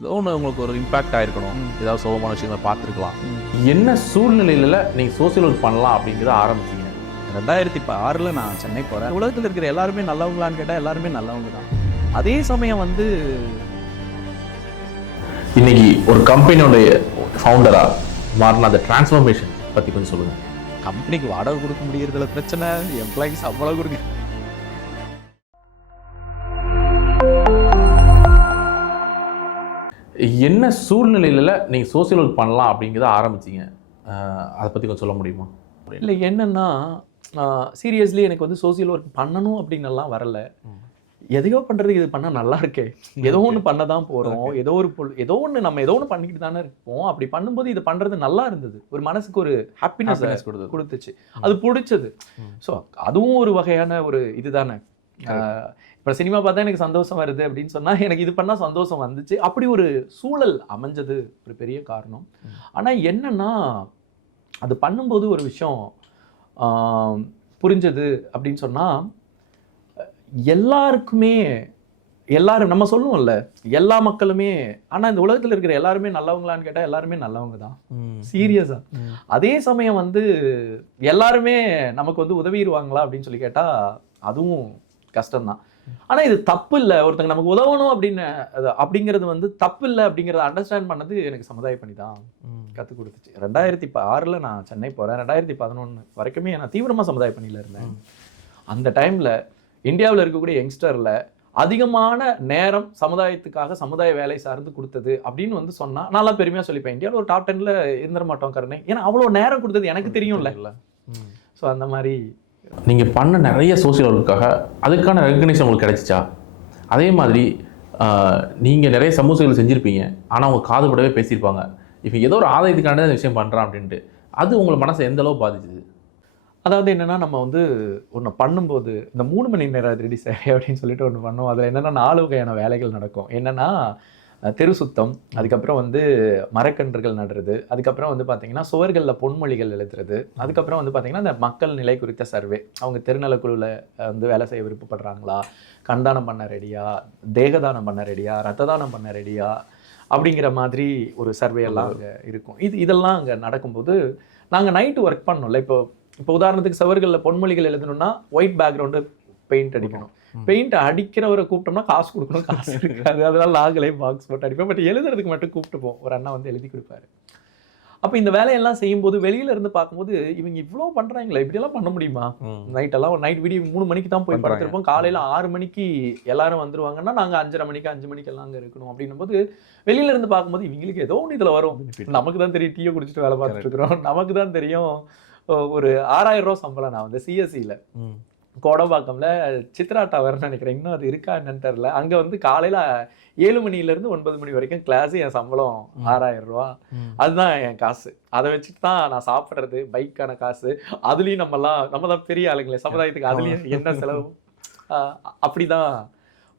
ஏதோ ஒன்று உங்களுக்கு ஒரு இம்பாக்ட் ஆகிருக்கணும், ஏதாவது சோகமான விஷயங்களை பார்த்துருக்கலாம். என்ன சூழ்நிலையில் நீங்கள் சோசியல் ஒர்க் பண்ணலாம் அப்படிங்கிறத ஆரம்பிச்சிங்க? 2006 நான் சென்னை போகிறேன். உலகத்தில் இருக்கிற எல்லாருமே நல்லவங்களான்னு கேட்டால் எல்லாருமே நல்லவங்க தான். அதே சமயம் வந்து இன்னைக்கு ஒரு கம்பெனியோடைய ஃபவுண்டராக மாறின அந்த டிரான்ஸ்ஃபர்மேஷன் பற்றி கொஞ்சம் சொல்லுங்கள். கம்பெனிக்கு வாடகை கொடுக்க முடியறதுல பிரச்சனை, எம்ப்ளாய்க்கு சம்பளம் கொடுக்க. என்ன சூழ்நிலையில் நீங்கள் சோசியல் ஒர்க் பண்ணலாம் அப்படிங்கிறத ஆரம்பிச்சிங்க? அதை பற்றி கொஞ்சம் சொல்ல முடியுமா? இல்லை, என்னென்னா சீரியஸ்லி எனக்கு வந்து சோசியல் ஒர்க் பண்ணணும் அப்படின்னு எல்லாம் வரல. எதையோ பண்ணுறதுக்கு இது பண்ணால் நல்லா இருக்கே, ஏதோ ஒன்று பண்ண தான் போகிறோம், ஏதோ ஒன்று நம்ம ஏதோ ஒன்று பண்ணிக்கிட்டு தானே இருப்போம். அப்படி பண்ணும்போது இது பண்ணுறது நல்லா இருந்தது, ஒரு மனசுக்கு ஒரு ஹாப்பினஸ் கொடுத்துச்சு, அது பிடிச்சது. ஸோ அதுவும் ஒரு வகையான ஒரு இது தானே. இப்போ சினிமா பார்த்தா எனக்கு சந்தோஷம் வருது அப்படின்னு சொன்னால் எனக்கு இது பண்ணால் சந்தோஷம் வந்துச்சு. அப்படி ஒரு சூழல் அமைஞ்சது ஒரு பெரிய காரணம். ஆனால் என்னன்னா அது பண்ணும்போது ஒரு விஷயம் புரிஞ்சது அப்படின்னு சொன்னால், எல்லாருக்குமே எல்லாரும் நம்ம சொல்லுவோம்ல எல்லா மக்களுமே, ஆனால் இந்த உலகத்தில் இருக்கிற எல்லாருமே நல்லவங்களான்னு கேட்டால் எல்லாருமே நல்லவங்க தான், சீரியஸா. அதே சமயம் வந்து எல்லாருமே நமக்கு வந்து உதவிடுவாங்களா அப்படின்னு சொல்லி கேட்டால் அதுவும் கஷ்டம்தான். ஆனால் இது தப்பு இல்லை, ஒருத்தங்க நமக்கு உதவணும் அப்படின்னு அப்படிங்கிறது வந்து தப்பு இல்லை அப்படிங்கிறத அண்டர்ஸ்டாண்ட் பண்ணது எனக்கு சமுதாய பணி தான் கற்றுக் கொடுத்துச்சு. 2006 நான் சென்னை போகிறேன். 2011 வரைக்குமே நான் தீவிரமாக சமுதாய பணியில் இருந்தேன். அந்த டைமில் இந்தியாவில் இருக்கக்கூடிய யங்ஸ்டரில் அதிகமான நேரம் சமுதாயத்துக்காக சமுதாய வேலை சார்ந்து கொடுத்தது அப்படின்னு வந்து சொன்னால் நல்லா பெருமையாக சொல்லிப்பேன். இந்தியாவில் ஒரு டாப் 10ல் இருந்துட மாட்டோம் கருணை, ஏன்னா அவ்வளோ நேரம் கொடுத்தது எனக்கு தெரியும்ல. ஸோ அந்த மாதிரி நீங்கள் பண்ண நிறைய சோசியல் ஒர்க்குக்காக அதுக்கான ரெகக்னேஷன் உங்களுக்கு கிடைச்சிச்சா? அதே மாதிரி நீங்கள் நிறைய சமூக சேவை செஞ்சுருப்பீங்க, ஆனால் அவங்க காதுபடவே பேசியிருப்பாங்க, இப்போ ஏதோ ஒரு ஆதாயத்துக்கான இந்த விஷயம் பண்ணுறான் அப்படின்ட்டு. அது உங்களை மனசை எந்த அளவு பாதிச்சுது? அதாவது என்னென்னா, நம்ம வந்து ஒன்று பண்ணும்போது இந்த 3 மணி நேரம் அதிரடி சேவை அப்படின்னு சொல்லிட்டு ஒன்று பண்ணோம். அதில் என்னென்னா 4 வகையான வேலைகள் நடக்கும். என்னென்னா தெரு சுத்தம், அதுக்கப்புறம் வந்து மரக்கன்றுகள் நடுறது, அதுக்கப்புறம் வந்து பார்த்திங்கன்னா சுவர்களில் பொன்மொழிகள் எழுதுறது, அதுக்கப்புறம் வந்து பார்த்திங்கன்னா இந்த மக்கள் நிலை குறித்த சர்வே, அவங்க திருநலக்குழுவில் வந்து வேலை செய்ய விருப்பப்படுறாங்களா, கண்தானம் பண்ண ரெடியா, தேகதானம் பண்ண ரெடியா, ரத்த தானம் பண்ண ரெடியா அப்படிங்கிற மாதிரி ஒரு சர்வே எல்லாம் அங்கே இருக்கும். இதெல்லாம் அங்கே நடக்கும்போது நாங்கள் நைட்டு ஒர்க் பண்ணோம்ல. இப்போ உதாரணத்துக்கு சுவர்களில் பொன்மொழிகள் எழுதணும்னா ஒயிட் பேக்ரவுண்டு பெயிண்ட் அடிக்கணும். பெயிண்ட் அடிக்கிறவரை கூப்பிட்டோம்னா காசு கொடுக்கணும், காசு இருக்காது. அதனால நாங்களே பாக்ஸ் போட்டு அடிப்போம். பட் எழுதுறதுக்கு மட்டும் கூப்பிட்டுப்போம், ஒரு அண்ணா வந்து எழுதி கொடுப்பாரு. அப்போ இந்த வேலையெல்லாம் செய்யும்போது வெளியில இருந்து பார்க்கும்போது இவங்க இவ்வளோ பண்ணுறாங்களே, இப்படியெல்லாம் பண்ண முடியுமா? நைட் வீடியோ 3 மணிக்கு தான் போய் படுத்திருப்போம், காலையில் 6 மணிக்கு எல்லாரும் வந்துருவாங்கன்னா நாங்கள் 5:30 மணிக்கு 5 மணிக்கு எல்லாம் அங்கே இருக்கணும். அப்படின்னும் போது வெளியில இருந்து பார்க்கும்போது இவங்களுக்கு ஏதோ ஒன்று இதில் வரும். நமக்கு தான் தெரியும், டீயை குடிச்சிட்டு வேலை பார்த்துட்டு இருக்கிறோம், நமக்கு தான் தெரியும். ஒரு 6000 ரூபா சம்பளம். நான் வந்து சிஎஸ்சியில் கோடம்பாக்கம்ல சித்ரா டவர்னு நினைக்கிறேன், இன்னும் அது இருக்கா என்னன்னு தெரில. அங்கே வந்து காலையில் 7 மணிலேருந்து 9 மணி வரைக்கும் கிளாஸு, என் சம்பளம் 6000 ரூபா. அதுதான் என் காசு. அதை வச்சுட்டு தான் நான் சாப்பிட்றது, பைக்கான காசு. அதுலேயும் நம்ம தான் பெரிய ஆளுங்களே சமுதாயத்துக்கு, அதுலேயும் என்ன செலவு, அப்படி தான்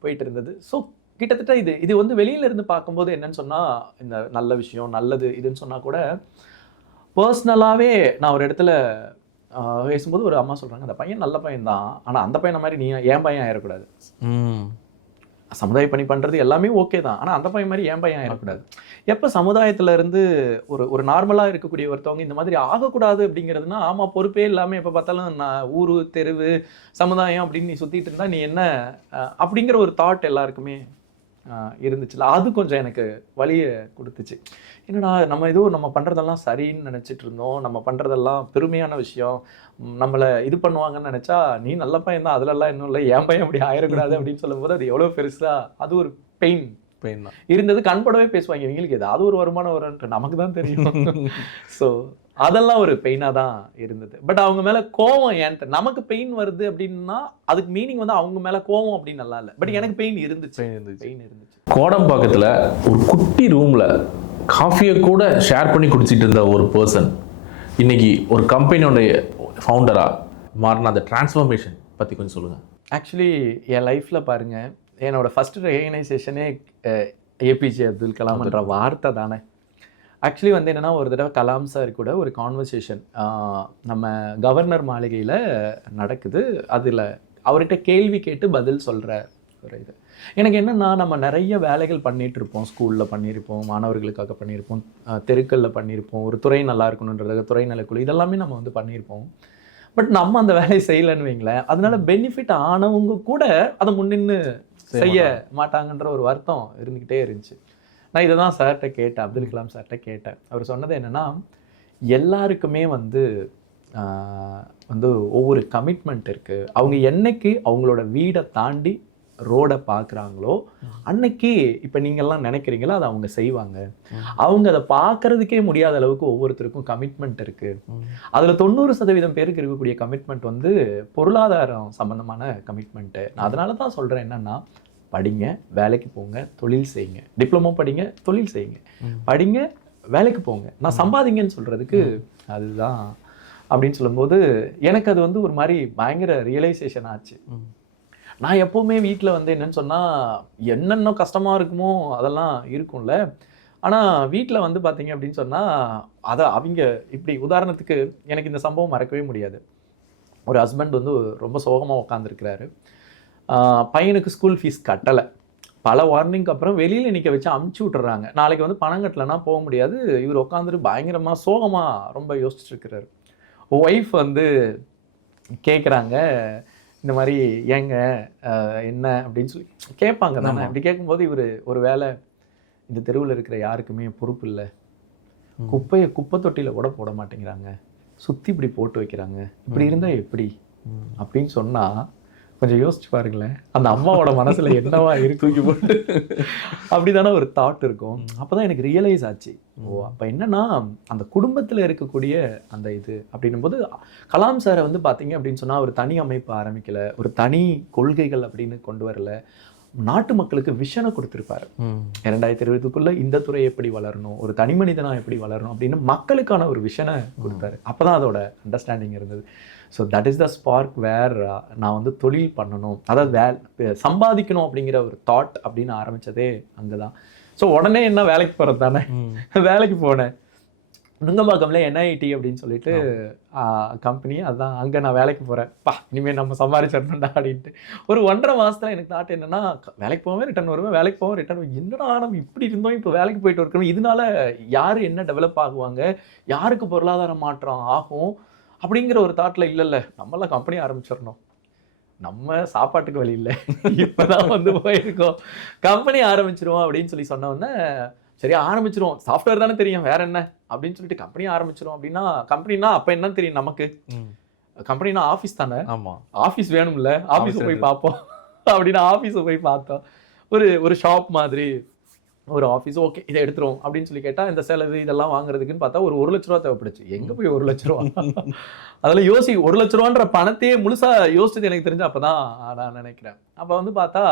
போயிட்டு இருந்தது. ஸோ கிட்டத்தட்ட இது வந்து வெளியிலேருந்து பார்க்கும்போது என்னன்னு சொன்னால், இந்த நல்ல விஷயம் நல்லது இதுன்னு சொன்னால் கூட பர்சனலாகவே நான் ஒரு இடத்துல பேசும்போது ஒரு அம்மா சொல்கிறாங்க, அந்த பையன் நல்ல பையன் தான், ஆனால் அந்த பையனை மாதிரி நீ என் பையன் ஆயிடக்கூடாது. சமுதாய பணி பண்ணுறது எல்லாமே ஓகே தான், ஆனால் அந்த பையன் மாதிரி என் பையன் ஆயிடக்கூடாது. எப்போ சமுதாயத்தில் இருந்து ஒரு நார்மலாக இருக்கக்கூடிய ஒருத்தவங்க இந்த மாதிரி ஆகக்கூடாது அப்படிங்கிறதுனா, ஆமாம் பொறுப்பே இல்லாமல் எப்போ பார்த்தாலும் நான் ஊர் தெருவு சமுதாயம் அப்படின்னு நீ சுற்றிட்டு இருந்தா நீ என்ன அப்படிங்கிற ஒரு தாட் எல்லாருக்குமே இருந்துச்சுல. அது கொஞ்சம் எனக்கு வலியை கொடுத்துச்சு. என்னடா நம்ம பண்ணுறதெல்லாம் சரின்னு நினச்சிட்டு இருந்தோம், நம்ம பண்ணுறதெல்லாம் பெருமையான விஷயம், நம்மளை இது பண்ணுவாங்கன்னு நினச்சா நீ நல்ல பையன் தான், அதுலலாம் இன்னும் இல்லை, என் பையன் அப்படி ஆயிடக்கூடாது அப்படின்னு சொல்லும்போது அது எவ்வளோ பெருசாக, அது ஒரு பெயின் தான் இருந்தது. கண்படவே பேசுவாங்க, இவங்களுக்கு ஏதாவது ஒரு வருமானம் வரும்ன்ட்டு நமக்கு தான் தெரியும். ஸோ அதெல்லாம் ஒரு பெயினாக தான் இருந்தது. பட் அவங்க மேலே கோவம் ஏன்ட்டு, நமக்கு பெயின் வருது அப்படின்னா அதுக்கு மீனிங் வந்து அவங்க மேலே கோவம் அப்படின்னு நல்லா இல்லை. பட் எனக்கு பெயின் இருந்துச்சு. கோடம்பாக்கத்தில் ஒரு குட்டி ரூமில் காஃபியை கூட ஷேர் பண்ணி குடிச்சிட்டு இருந்த ஒரு பர்சன் இன்னைக்கு ஒரு கம்பெனியோடைய ஃபவுண்டராக மாறின அந்த டிரான்ஸ்ஃபர்மேஷன் பற்றி கொஞ்சம் சொல்லுங்கள். ஆக்சுவலி என் லைஃப்பில் பாருங்கள், என்னோடய ஃபஸ்ட்டு ரெகக்னைசேஷனே ஏபிஜே அப்துல் கலாம்ன்ற வார்த்தை தானே. ஆக்சுவலி வந்து என்னென்னா, ஒரு தடவை கலாம் சார் கூட ஒரு கான்வர்சேஷன் நம்ம கவர்னர் மாளிகையில் நடக்குது. அதில் அவர்கிட்ட கேள்வி கேட்டு பதில் சொல்கிற ஒரு இது. எனக்கு என்னென்னா நம்ம நிறைய வேலைகள் பண்ணிகிட்டு இருப்போம், ஸ்கூலில் பண்ணியிருப்போம், மாணவர்களுக்காக பண்ணியிருப்போம், தெருக்களில் பண்ணியிருப்போம், ஒரு துறை நல்லா இருக்கணுன்றதுக்கு துறை நலக்குழு இதெல்லாமே நம்ம வந்து பண்ணியிருப்போம். பட் நம்ம அந்த வேலையை செய்யலைன்னு வைங்களேன், அதனால பெனிஃபிட் ஆனவங்க கூட அதை முன்னின்று செய்ய மாட்டாங்கன்ற ஒரு வருத்தம் இருந்துக்கிட்டே இருந்துச்சு. நான் இதை தான் சார்கிட்ட கேட்டேன், அப்துல் கலாம் சார்கிட்ட கேட்டேன். அவர் சொன்னது என்னென்னா, எல்லாருக்குமே வந்து ஒவ்வொரு கமிட்மெண்ட் இருக்குது. அவங்க என்னைக்கு அவங்களோட வீடை தாண்டி ரோடை பார்க்குறாங்களோ அன்னைக்கு இப்போ நீங்கள்லாம் நினைக்கிறீங்களோ அதை அவங்க செய்வாங்க. அவங்க அதை பார்க்கறதுக்கே முடியாத அளவுக்கு ஒவ்வொருத்தருக்கும் கமிட்மெண்ட் இருக்குது. அதில் 90% பேருக்கு இருக்கக்கூடிய கமிட்மெண்ட் வந்து பொருளாதாரம் சம்மந்தமான கமிட்மெண்ட்டு. நான் அதனால தான் சொல்கிறேன், என்னென்னா படிங்க, வேலைக்கு போங்க, தொழில் செய்யுங்க. டிப்ளமோ படிங்க, தொழில் செய்யுங்க. படிங்க, வேலைக்கு போங்க. நான் சம்பாதிங்கன்னு சொல்கிறதுக்கு அதுதான் அப்படின்னு சொல்லும்போது எனக்கு அது வந்து ஒரு மாதிரி பயங்கர ரியலைசேஷன் ஆச்சு. நான் எப்போவுமே வீட்டில் வந்து என்னன்னு சொன்னால், என்னென்ன கஷ்டமாக இருக்குமோ அதெல்லாம் இருக்கும்ல. ஆனால் வீட்டில் வந்து பார்த்தீங்க அப்படின்னு சொன்னால், அதை அவங்க இப்படி உதாரணத்துக்கு எனக்கு இந்த சம்பவம் மறக்கவே முடியாது. ஒரு ஹஸ்பண்ட் வந்து ரொம்ப சோகமாக உட்காந்துருக்கிறாரு. பையனுக்கு ஸ்கூல் ஃபீஸ் கட்டலை. பல வார்னிங்க்கு அப்புறம் வெளியில் நிற்க வச்சு அமுச்சு விட்டுறாங்க. நாளைக்கு வந்து பணம் கட்டலைன்னா போக முடியாது. இவர் உட்காந்துட்டு பயங்கரமாக சோகமாக ரொம்ப யோசிச்சுட்டு இருக்கிறாரு. ஒய்ஃப் வந்து கேட்குறாங்க, இந்த மாதிரி ஏங்க என்ன அப்படின்னு சொல்லி கேட்பாங்க தானே. அப்படி கேட்கும்போது இவர் ஒரு வேளை இந்த தெருவில் இருக்கிற யாருக்குமே பொறுப்பு இல்லை, குப்பையை குப்பை தொட்டியில் கூட போட மாட்டேங்கிறாங்க, சுற்றி இப்படி போட்டு வைக்கிறாங்க, இப்படி இருந்தால் எப்படி அப்படின்னு சொன்னால் கொஞ்சம் யோசிச்சு பாருங்களேன், அந்த அம்மாவோட மனசில் என்னவா தூக்கி போட்டு அப்படிதானே ஒரு தாட் இருக்கும். அப்போ தான் எனக்கு ரியலைஸ் ஆச்சு, ஓ அப்போ என்னன்னா அந்த குடும்பத்தில் இருக்கக்கூடிய அந்த இது அப்படின்னும் போது கலாம் சாரை வந்து பார்த்தீங்க அப்படின்னு சொன்னால் ஒரு தனி அமைப்பு ஆரம்பிக்கலை, ஒரு தனி கொள்கைகள் அப்படின்னு கொண்டு வரல, நாட்டு மக்களுக்கு விஷனை கொடுத்துருப்பாரு. 2020க்குள்ள இந்த துறை எப்படி வளரணும், ஒரு தனி மனிதனா எப்படி வளரணும் அப்படின்னு மக்களுக்கான ஒரு விஷனை கொடுத்தாரு. அப்போதான் அதோட அண்டர்ஸ்டாண்டிங் இருந்தது. So that is the spark where நான் வந்து தொழில் பண்ணணும், அதாவது சம்பாதிக்கணும் அப்படிங்கிற ஒரு தாட் அப்படின்னு ஆரம்பித்ததே அங்கே தான். ஸோ உடனே என்ன வேலைக்கு போகிறது தானே, வேலைக்கு போனேன். நுங்கம்பாக்கம்ல NIT அப்படின்னு சொல்லிட்டு கம்பெனி, அதுதான் அங்கே நான் வேலைக்கு போகிறேன். இனிமேல் நம்ம சம்பாதிச்சிடணும்டா அப்படின்ட்டு ஒரு 1.5 மாதத்தில் எனக்கு தாட் என்னென்னா, வேலைக்கு போவேன் ரிட்டர்ன் வருவேன், வேலைக்கு போவேன் ரிட்டர்ன் வருவேன். என்னடா நம்ம இப்படி இருந்தோம், இப்போ வேலைக்கு போயிட்டு இருக்கணும், இதனால யார் என்ன டெவலப் ஆகுவாங்க, யாருக்கு பொருளாதார மாற்றம் ஆகும் அப்படிங்கிற ஒரு தாட்டில் இல்லை நம்மளாம் கம்பெனி ஆரம்பிச்சிடணும், நம்ம சாப்பாட்டுக்கு வழி இல்லை, இப்போதான் வந்து போயிருக்கோம், கம்பெனி ஆரம்பிச்சிருவோம் அப்படின்னு சொல்லி சொன்னோன்னே, சரி ஆரம்பிச்சிருவோம், சாஃப்ட்வேர் தானே தெரியும் வேற என்ன அப்படின்னு சொல்லிட்டு கம்பெனி ஆரம்பிச்சிரும். அப்படின்னா கம்பெனினா அப்போ என்ன தெரியும் நமக்கு, கம்பெனினா ஆஃபீஸ் தானே, ஆஃபீஸ் வேணும்ல, ஆஃபீஸை போய் பார்ப்போம் அப்படின்னா ஆஃபீஸை போய் பார்த்தோம். ஒரு ஷாப் மாதிரி ஒரு ஆஃபீஸ், ஓகே இதை எடுத்துரும் அப்படின்னு சொல்லி கேட்டால் இந்த செலவு இதெல்லாம் வாங்குறதுக்குன்னு பார்த்தா ஒரு 1 லட்ச ரூபா தேவைப்படுச்சு. எங்கே போய் 1 லட்ச ரூபா, அதில் 1 லட்ச ரூபான்ற பணத்தையே முழுசாக யோசிச்சது எனக்கு தெரிஞ்சு அப்போ தான் நான் நினைக்கிறேன். அப்போ வந்து பார்த்தா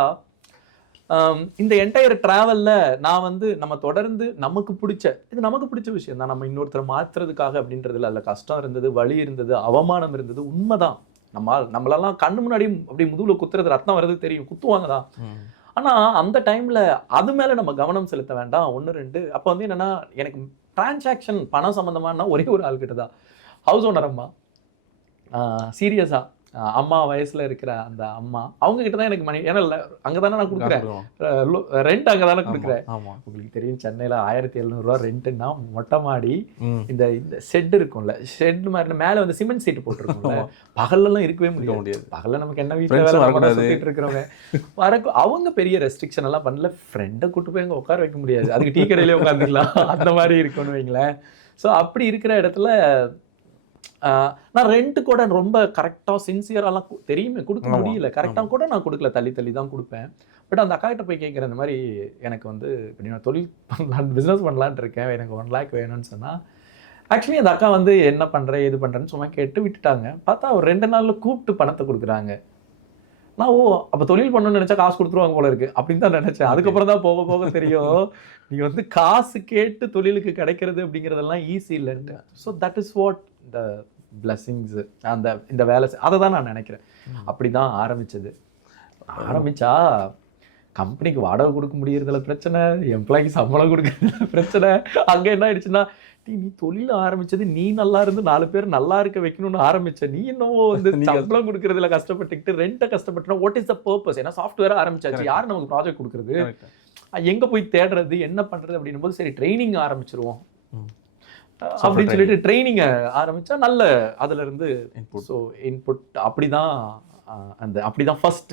இந்த என்டையர் ட்ராவலில் நான் வந்து நம்ம தொடர்ந்து நமக்கு பிடிச்ச விஷயம் தான், நம்ம இன்னொருத்தரை மாற்றுறதுக்காக அப்படின்றதுல அதில் கஷ்டம் இருந்தது, வலி இருந்தது, அவமானம் இருந்தது, உண்மைதான். நம்மளெல்லாம் கண்ணு முன்னாடி அப்படி முதுகில் குத்துறது, ரத்தம் வர்றது தெரியும், குத்துவாங்க தான். ஆனால் அந்த டைமில் அது மேலே நம்ம கவனம் செலுத்த வேண்டாம். 1 2 அப்போ வந்து என்னென்னா, எனக்கு டிரான்சாக்ஷன் பணம் சம்மந்தமானா ஒரே ஒரு ஆள்கிட்ட தான், ஹவுஸ் ஓனர் அம்மா, சீரியஸாக அம்மா வயசில் இருக்கிற அந்த அம்மா, அவங்க கிட்ட தான் எனக்கு மணி, ஏன்னா அங்கே தானே நான் கொடுக்குறேன், ரெண்ட் அங்கே தானே கொடுக்குறேன். உங்களுக்கு தெரியும் சென்னையில் 1700 ரூபா ரெண்ட்டுன்னா, மொட்டை மாடி, இந்த ஷெட் இருக்கும்ல, ஷெட் மாதிரி மேலே வந்து சிமெண்ட் சீட்டு போட்டிருக்கோம்ல, பகல்லாம் இருக்கவே முடியாது. பகலில் நமக்கு என்ன வீட்டில் வேலை சுற்றிட்டு இருக்கிறவங்க அவங்க பெரிய ரெஸ்ட்ரிக்ஷன் எல்லாம் பண்ணல, ஃப்ரெண்டை கூட்டு போய் அங்கே உட்கார வைக்க முடியாது, அதுக்கு டீ கடையிலே உட்காந்துக்கலாம், அந்த மாதிரி இருக்குன்னு வைங்களேன். ஸோ அப்படி இருக்கிற இடத்துல நான் ரெண்ட் கூட ரொம்ப கரெக்டாக சின்சியராலாம் தெரியுமே கொடுக்க முடியல, கரெக்டாக கூட நான் கொடுக்கல, தள்ளி தான் கொடுப்பேன். பட் அந்த அக்காகிட்ட போய் கேட்குறேன், இந்த மாதிரி எனக்கு வந்து இப்படி நான் தொழில் பண்ணலான், பிஸ்னஸ் பண்ணலான் இருக்கேன், எனக்கு 1 lakh வேணும்னு சொன்னால், ஆக்சுவலி அந்த அக்கா வந்து என்ன பண்ணுறேன் எது பண்ணுறேன்னு சும்மா கேட்டு விட்டுட்டாங்க. பார்த்தா ஒரு 2 நாளில் கூப்பிட்டு பணத்தை கொடுக்குறாங்க. நான் அப்போ தொழில் பண்ணணும்னு நினச்சா காசு கொடுத்துருவாங்க போல இருக்குது அப்படின்னு தான் நினச்சேன். அதுக்கப்புறம் தான் போக போக தெரியும், நீ வந்து காசு கேட்டு தொழிலுக்கு கிடைக்கிறது அப்படிங்கிறதெல்லாம் ஈஸி இல்லைன்ட்டு. So that is what the blessings, இந்த வேலை அதை தான் நான் நினைக்கிறேன். அப்படி தான் ஆரம்பித்தா கம்பெனிக்கு வாடகை கொடுக்க முடியறதுல பிரச்சனை, எம்ப்ளாய்க்கு சம்பளம் கொடுக்கறதுல பிரச்சனை. அங்கே என்ன ஆயிடுச்சுன்னா, நீ தொழில் ஆரம்பிச்சது நீ நல்லா இருந்து 4 பேர் நல்லா இருக்க வைக்கணும்னு ஆரம்பிச்ச, நீ என்னவோ வந்து சம்பளம் கொடுக்கறதுல கஷ்டப்பட்டுக்கிட்டு ரெண்ட்டை கஷ்டப்பட்டுனா வாட் இஸ் த பர்பஸ்? ஏன்னா சாஃப்ட்வேர் ஆரம்பிச்சாச்சு, யார் நமக்கு ப்ராஜெக்ட் கொடுக்குறது, எங்க போய் தேடுறது, என்ன பண்றது அப்படின்னும் போது சரி ட்ரைனிங் ஆரம்பிச்சிருவோம் அப்படின்னு சொல்லிட்டு ட்ரைனிங் ஆரம்பிச்சா நல்ல அதுல இருந்து இன்புட் அப்படிதான் அப்படிதான் ஃபர்ஸ்ட்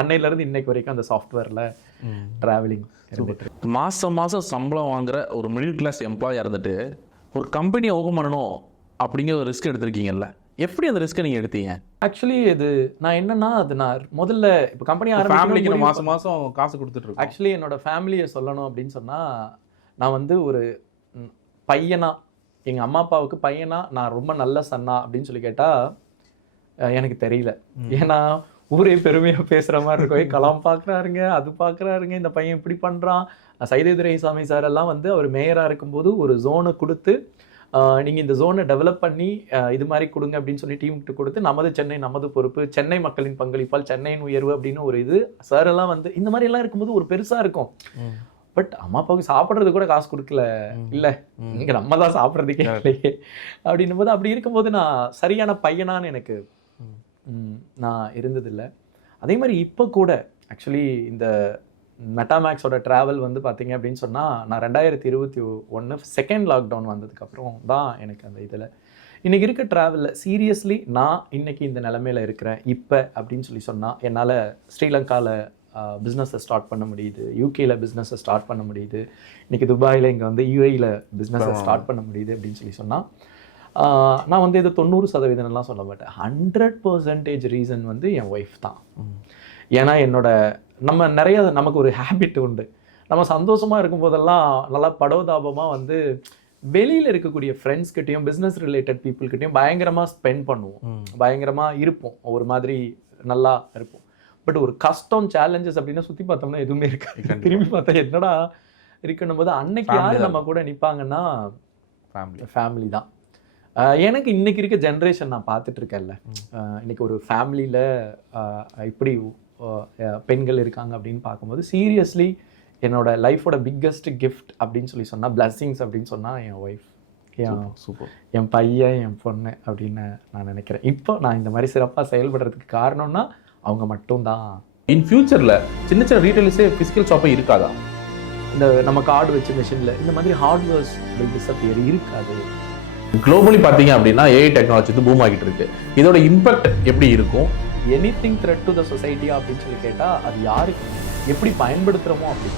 அன்னையில இருந்து இன்னைக்கு வரைக்கும் அந்த சாஃப்ட்வேர்ல டிராவலிங். மாசம் மாசம் சம்பளம் வாங்குற ஒரு மிடில் கிளாஸ் எம்ப்ளாயா இருந்துட்டு ஒரு கம்பெனியை ஓபன் பண்ணணும் அப்படிங்கிற ஒரு ரிஸ்க் எடுத்திருக்கீங்கல்ல, எப்படி அந்த ரிஸ்க்கை நீங்க எடுத்தீங்க? ஆக்சுவலி இது நான் என்னன்னா, அது நான் முதல்ல இப்போ கம்பெனி ஃபேமிலிக்கு மாசம் மாசம் காசு கொடுத்துட்டு இருக்கேன். ஆக்சுவலி என்னோட ஃபேமிலியை சொல்லணும் அப்படின்னு சொன்னா, நான் வந்து ஒரு பையனா, எங்க அம்மா அப்பாவுக்கு பையனா நான் ரொம்ப நல்ல சன்னா அப்படின்னு சொல்லி கேட்டா எனக்கு தெரியல. ஏன்னா ஊரே பெருமையா பேசுற மாதிரி இருக்கும், கலாம் பாக்குறாருங்க, அது பாக்குறாருங்க, இந்த பையன் இப்படி பண்றான். சைதை துரைசாமி சார் எல்லாம் வந்து அவர் மேயரா இருக்கும்போது ஒரு ஜோனை கொடுத்து நீங்க இந்த ஜோனை டெவலப் பண்ணி இது மாதிரி கொடுங்க அப்படின்னு சொல்லி டீமுக்கு கொடுத்து, நமது சென்னை நமது பொறுப்பு, சென்னை மக்களின் பங்களிப்பால் சென்னையின் உயர்வு அப்படின்னு ஒரு இது சார் எல்லாம் வந்து இந்த மாதிரி எல்லாம் இருக்கும்போது ஒரு பெருசா இருக்கும். பட் அம்மா அப்பாவுக்கு சாப்பிட்றது கூட காசு கொடுக்கல, இல்ல இங்க நம்ம தான் சாப்பிட்றதுக்கே இல்லையே அப்படின்னும் போது, அப்படி இருக்கும்போது நான் சரியான பையனான்னு எனக்கு நான் இருந்ததில்லை. அதே மாதிரி இப்போ கூட ஆக்சுவலி இந்த மெட்டாமேக்ஸோட ட்ராவல் வந்து பார்த்தீங்க அப்படின்னு சொன்னால், நான் 2021 செகண்ட் லாக்டவுன் வந்ததுக்கப்புறம் தான் எனக்கு அந்த இதில் இன்றைக்கி இருக்க ட்ராவலில் சீரியஸ்லி நான் இன்றைக்கி இந்த நிலமையில் இருக்கிறேன் இப்போ அப்படின்னு சொல்லி சொன்னால், என்னால் ஸ்ரீலங்காவில் பிஸ்னஸை ஸ்டார்ட் பண்ண முடியுது, யூகேயில் பிஸ்னஸை ஸ்டார்ட் பண்ண முடியுது, இன்றைக்கி துபாயில் இங்கே வந்து யூஏயில் பிஸ்னஸை ஸ்டார்ட் பண்ண முடியுது அப்படின்னு சொல்லி சொன்னால், நான் வந்து இது 90% சொல்ல மாட்டேன், 100% ரீசன் வந்து என் ஒய்ஃப் தான். ஏன்னா நம்ம நிறைய நமக்கு ஒரு ஹேபிட் உண்டு, நம்ம சந்தோஷமாக இருக்கும் போதெல்லாம் நல்லா படோதாபமாக வந்து வெளியில் இருக்கக்கூடிய ஃப்ரெண்ட்ஸ்கிட்டையும் பிஸ்னஸ் ரிலேட்டட் பீப்புள்கிட்டையும் பயங்கரமாக ஸ்பெண்ட் பண்ணுவோம், பயங்கரமாக இருப்போம், ஒரு மாதிரி நல்லா இருப்போம். பட் ஒரு கஷ்டம் சேலஞ்சஸ் அப்படின்னா சுற்றி பார்த்தோம்னா எதுவுமே இருக்காது, திரும்பி பார்த்தா என்னடா இருக்கணும் போது அன்னைக்கு யார் நம்ம கூட நிற்பாங்கன்னா ஃபேமிலி தான். எனக்கு இன்னைக்கு இருக்க ஜென்ரேஷன் நான் பார்த்துட்டு இருக்கேன்ல, இன்னைக்கு ஒரு ஃபேமிலியில் இப்படி பெண்கள் இருக்காங்க அப்படின்னு பார்க்கும்போது சீரியஸ்லி என்னோட லைஃபோட பிக்கஸ்ட் கிஃப்ட் அப்படின்னு சொல்லி சொன்னால், பிளஸ்ஸிங்ஸ் அப்படின்னு சொன்னால் என் ஒய்ஃப், என் பையன், என் பொண்ணு அப்படின்னு நான் நினைக்கிறேன். இப்போ நான் இந்த மாதிரி சிறப்பாக செயல்படுறதுக்கு காரணம்னா அவங்க மட்டும்தான். இன் ஃபியூச்சரில் சின்ன சின்ன ரீட்டைலர்ஸே ஃபிசிக்கல் ஷாப்பே இருக்காதா? இந்த நம்ம கார்டு வச்சு மிஷினில் இந்த மாதிரி ஹார்ட்வேர்ஸ் டிஸப்பியர் இருக்காது. குளோபலி பார்த்தீங்க அப்படின்னா ஏஐ டெக்னாலஜி வந்து பூம் ஆகிட்டு இருக்கு, இதோட இம்பாக்ட் எப்படி இருக்கும்? எனிதிங் த்ரெட் டு த சொசைட்டியா அப்படின்னு சொல்லி கேட்டால் அது யாருக்கு எப்படி பயன்படுத்துகிறோமோ அப்படி